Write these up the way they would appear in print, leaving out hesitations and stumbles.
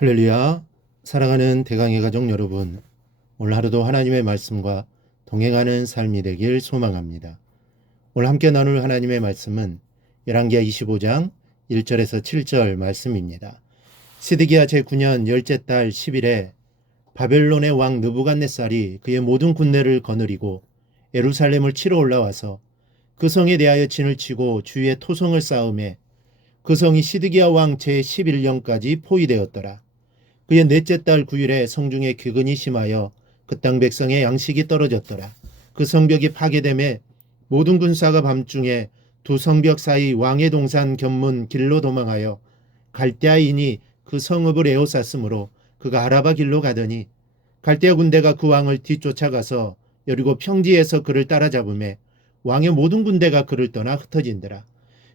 할렐루야. 사랑하는 대강의 가족 여러분, 오늘 하루도 하나님의 말씀과 동행하는 삶이 되길 소망합니다. 오늘 함께 나눌 하나님의 말씀은 열왕기하 25장 1절에서 7절 말씀입니다. 시드기야 제9년 열째 달 10일에 바벨론의 왕 느부갓네살이 그의 모든 군대를 거느리고 예루살렘을 치러 올라와서 그 성에 대하여 진을 치고 주위에 토성을 쌓음에 그 성이 시드기야 왕 제11년까지 포위되었더라. 그의 넷째 달 9일에 성중에 기근이 심하여 그 땅 백성의 양식이 떨어졌더라. 그 성벽이 파괴됨에 모든 군사가 밤중에 두 성벽 사이 왕의 동산 견문 길로 도망하여 갈대아인이 그 성읍을 에워쌌으므로 그가 아라바 길로 가더니 갈대아 군대가 그 왕을 뒤쫓아가서 여리고 평지에서 그를 따라잡음에 왕의 모든 군대가 그를 떠나 흩어진더라.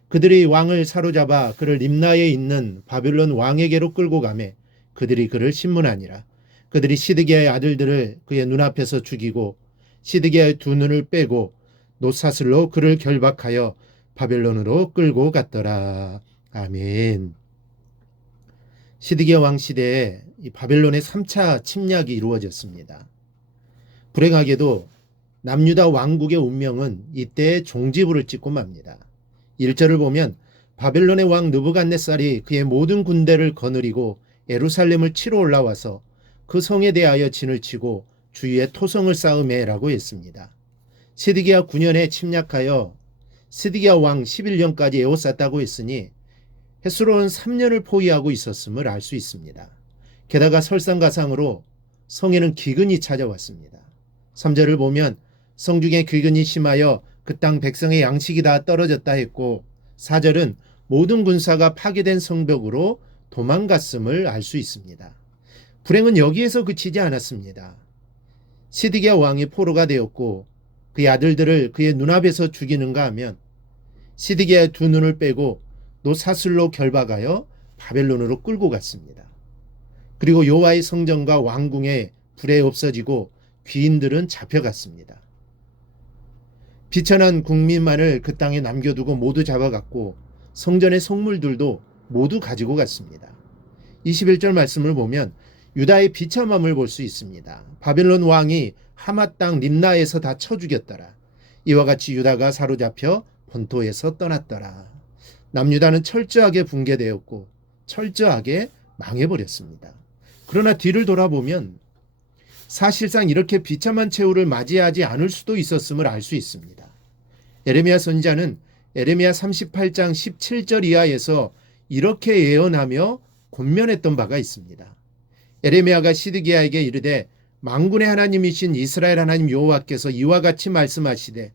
그들이 왕을 사로잡아 그를 림나에 있는 바벨론 왕에게로 끌고 가매 그들이 그를 신문하니라. 그들이 시드기야의 아들들을 그의 눈앞에서 죽이고 시드기야의 두 눈을 빼고 놋사슬로 그를 결박하여 바벨론으로 끌고 갔더라. 아멘. 시드기야 왕 시대에 이 바벨론의 3차 침략이 이루어졌습니다. 불행하게도 남유다 왕국의 운명은 이때에 종지부를 찍고 맙니다. 1절을 보면 바벨론의 왕 느부갓네살이 그의 모든 군대를 거느리고 예루살렘을 치러 올라와서 그 성에 대하여 진을 치고 주위에 토성을 쌓음해라고 했습니다. 시드기야 9년에 침략하여 시드기야 왕 11년까지 에워쌌다고 했으니 햇수로는 3년을 포위하고 있었음을 알 수 있습니다. 게다가 설상가상으로 성에는 기근이 찾아왔습니다. 3절을 보면 성중에 기근이 심하여 그 땅 백성의 양식이 다 떨어졌다 했고 4절은 모든 군사가 파괴된 성벽으로 도망갔음을 알 수 있습니다. 불행은 여기에서 그치지 않았습니다. 시드기야 왕이 포로가 되었고 그의 아들들을 그의 눈앞에서 죽이는가 하면 시드기야의 두 눈을 빼고 놋사슬로 결박하여 바벨론으로 끌고 갔습니다. 그리고 여호와의 성전과 왕궁에 불에 없어지고 귀인들은 잡혀갔습니다. 비천한 국민만을 그 땅에 남겨두고 모두 잡아갔고 성전의 성물들도 모두 가지고 갔습니다. 21절 말씀을 보면 유다의 비참함을 볼 수 있습니다. 바벨론 왕이 하맛 땅 림나에서 다 쳐 죽였더라. 이와 같이 유다가 사로잡혀 본토에서 떠났더라. 남유다는 철저하게 붕괴되었고 철저하게 망해버렸습니다. 그러나 뒤를 돌아보면 사실상 이렇게 비참한 최후를 맞이하지 않을 수도 있었음을 알 수 있습니다. 에레미야 선지자는 에레미야 38장 17절 이하에서 이렇게 예언하며 권면했던 바가 있습니다. 에레미야가 시드기야에게 이르되 만군의 하나님이신 이스라엘 하나님 여호와께서 이와 같이 말씀하시되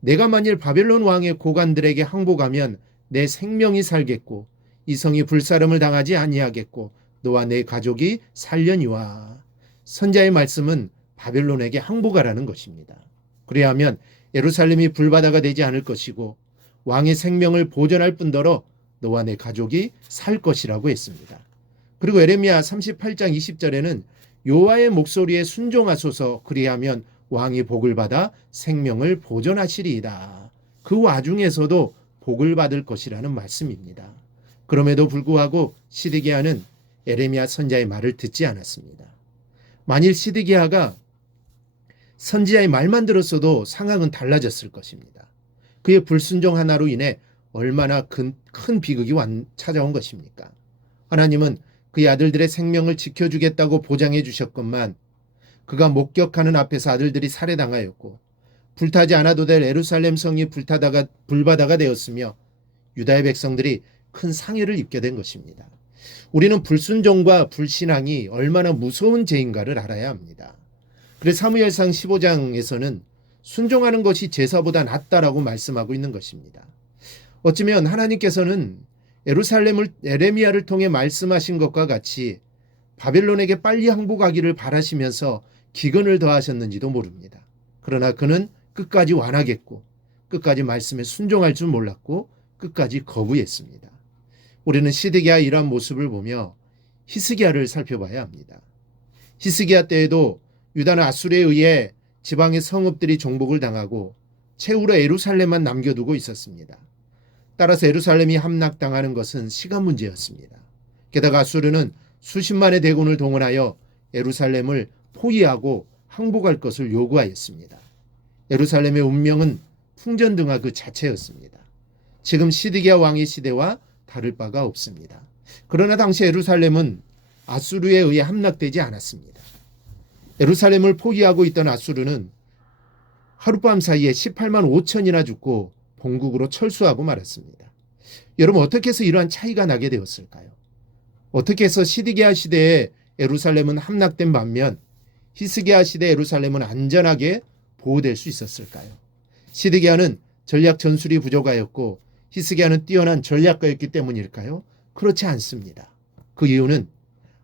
내가 만일 바벨론 왕의 고관들에게 항복하면 내 생명이 살겠고 이 성이 불사름을 당하지 아니하겠고 너와 내 가족이 살려니와. 선자의 말씀은 바벨론에게 항복하라는 것입니다. 그래야하면 예루살렘이 불바다가 되지 않을 것이고 왕의 생명을 보존할 뿐더러 너와 내 가족이 살 것이라고 했습니다. 그리고 에레미야 38장 20절에는 여호와의 목소리에 순종하소서 그리하면 왕이 복을 받아 생명을 보존하시리이다. 그 와중에서도 복을 받을 것이라는 말씀입니다. 그럼에도 불구하고 시드기야는 에레미야 선지자의 말을 듣지 않았습니다. 만일 시드기야가 선지자의 말만 들었어도 상황은 달라졌을 것입니다. 그의 불순종 하나로 인해 얼마나 큰 비극이 찾아온 것입니까? 하나님은 그의 아들들의 생명을 지켜주겠다고 보장해 주셨건만 그가 목격하는 앞에서 아들들이 살해당하였고 불타지 않아도 될 예루살렘 성이 불바다가 되었으며 유다의 백성들이 큰 상해를 입게 된 것입니다. 우리는 불순종과 불신앙이 얼마나 무서운 죄인가를 알아야 합니다. 그래서 사무엘상 15장에서는 순종하는 것이 제사보다 낫다라고 말씀하고 있는 것입니다. 어쩌면 하나님께서는 예루살렘을 에레미야를 통해 말씀하신 것과 같이 바벨론에게 빨리 항복하기를 바라시면서 기근을 더하셨는지도 모릅니다. 그러나 그는 끝까지 완하겠고 끝까지 말씀에 순종할 줄 몰랐고 끝까지 거부했습니다. 우리는 시드기야의 이러한 모습을 보며 히스기야를 살펴봐야 합니다. 히스기야 때에도 유다는 아수르에 의해 지방의 성읍들이 정복을 당하고 최후로 예루살렘만 남겨두고 있었습니다. 따라서 예루살렘이 함락당하는 것은 시간 문제였습니다. 게다가 아수르는 수십만의 대군을 동원하여 예루살렘을 포위하고 항복할 것을 요구하였습니다. 예루살렘의 운명은 풍전등화 그 자체였습니다. 지금 시드기야 왕의 시대와 다를 바가 없습니다. 그러나 당시 예루살렘은 아수르에 의해 함락되지 않았습니다. 예루살렘을 포위하고 있던 아수르는 하룻밤 사이에 18만 5천이나 죽고 본국으로 철수하고 말았습니다. 여러분, 어떻게 해서 이러한 차이가 나게 되었을까요? 어떻게 해서 시드기야 시대에 예루살렘은 함락된 반면 히스기야 시대 예루살렘은 안전하게 보호될 수 있었을까요? 시드기야는 전략 전술이 부족하였고 히스기야는 뛰어난 전략가였기 때문일까요? 그렇지 않습니다. 그 이유는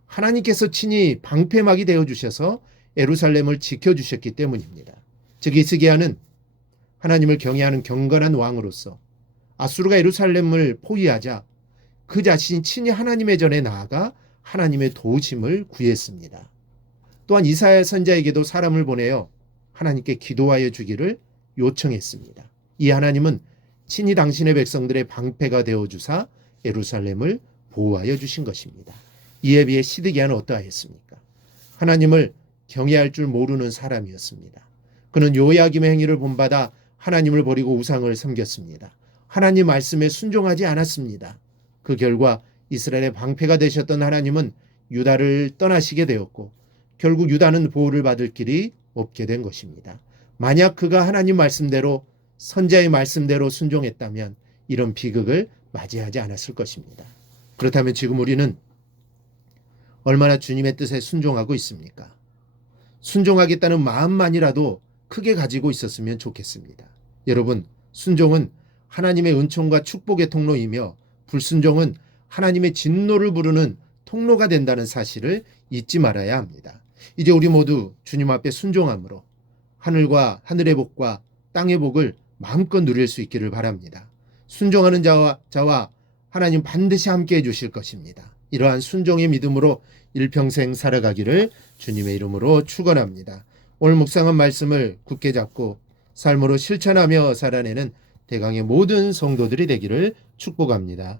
하나님께서 친히 방패막이 되어주셔서 예루살렘을 지켜주셨기 때문입니다. 즉 히스기야는 하나님을 경외하는 경건한 왕으로서 아수르가 예루살렘을 포위하자 그 자신이 친히 하나님의 전에 나아가 하나님의 도우심을 구했습니다. 또한 이사야 선지자에게도 사람을 보내어 하나님께 기도하여 주기를 요청했습니다. 이 하나님은 친히 당신의 백성들의 방패가 되어주사 예루살렘을 보호하여 주신 것입니다. 이에 비해 시드기야는 어떠하였습니까? 하나님을 경외할 줄 모르는 사람이었습니다. 그는 요야김의 행위를 본받아 하나님을 버리고 우상을 섬겼습니다. 하나님 말씀에 순종하지 않았습니다. 그 결과 이스라엘의 방패가 되셨던 하나님은 유다를 떠나시게 되었고 결국 유다는 보호를 받을 길이 없게 된 것입니다. 만약 그가 하나님 말씀대로 선지자의 말씀대로 순종했다면 이런 비극을 맞이하지 않았을 것입니다. 그렇다면 지금 우리는 얼마나 주님의 뜻에 순종하고 있습니까? 순종하겠다는 마음만이라도 크게 가지고 있었으면 좋겠습니다. 여러분, 순종은 하나님의 은총과 축복의 통로이며 불순종은 하나님의 진노를 부르는 통로가 된다는 사실을 잊지 말아야 합니다. 이제 우리 모두 주님 앞에 순종함으로 하늘의 복과 땅의 복을 마음껏 누릴 수 있기를 바랍니다. 순종하는 자와 하나님 반드시 함께 해주실 것입니다. 이러한 순종의 믿음으로 일평생 살아가기를 주님의 이름으로 축원합니다. 오늘 묵상한 말씀을 굳게 잡고 삶으로 실천하며 살아내는 대강의 모든 성도들이 되기를 축복합니다.